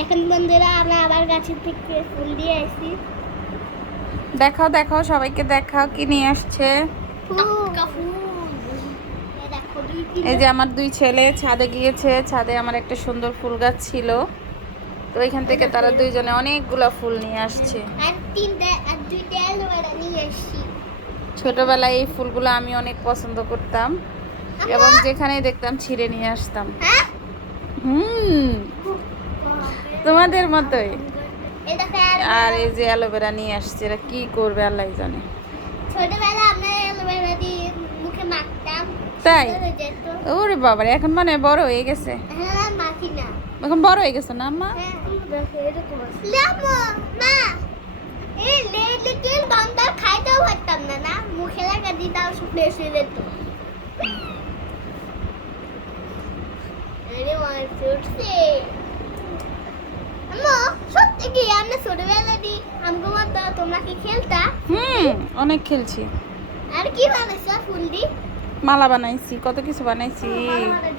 দেখেন বন্ধুরা, আমরা আবার গাছের থেকে ফুল দিয়ে আসছি। দেখাও দেখাও, সবাইকে দেখাও কি নিয়ে আসছে। এই যে আমার দুই ছেলে ছাদে গিয়েছে, ছাদে আমার একটা সুন্দর ফুল গাছ ছিল, তো এখান থেকে তারা দুইজনে অনেকগুলা ফুল নিয়ে আসছে। আর দুইটা অ্যালোভেরা নিয়ে আসছি। ছোটবেলায় এই ফুলগুলো আমি অনেক পছন্দ করতাম এবং যেখানেই দেখতাম ছিঁড়ে নিয়ে আসতাম। হ্যাঁ, তোমাদের মতোই। এই দেখো আর এই যে অ্যালোভেরা নিয়ে আসছে, এরা কি করবে আল্লাহ জানে। ছোটবেলা আমরা অ্যালোভেরা দিয়ে মুখে মাখতাম, তাই? সুন্দর হয়ে যেত। ওরে বাবারে, এখন মানে বড় হয়ে গেছে। হ্যাঁ, আর মাখি না। এখন বড় হয়ে গেছে না আম্মা? হ্যাঁ, দেখো এরকম আছে। লামো, মা, এই লিটল বান্দার খাইতেও পারতাম না, না মুখে লাগা দিতাম, শুকনো এসে যেত। আরে আমার চুটছে। আম্মু, সত্যি কি আমরা ছোটবেলা দি আমগো মতো তোমরা কি খেলতা? অনেক খেলছি। আর কি বানাইছো ফুল দি? মালা বানাইছি, কত কিছু বানাইছি। ভালো ভালো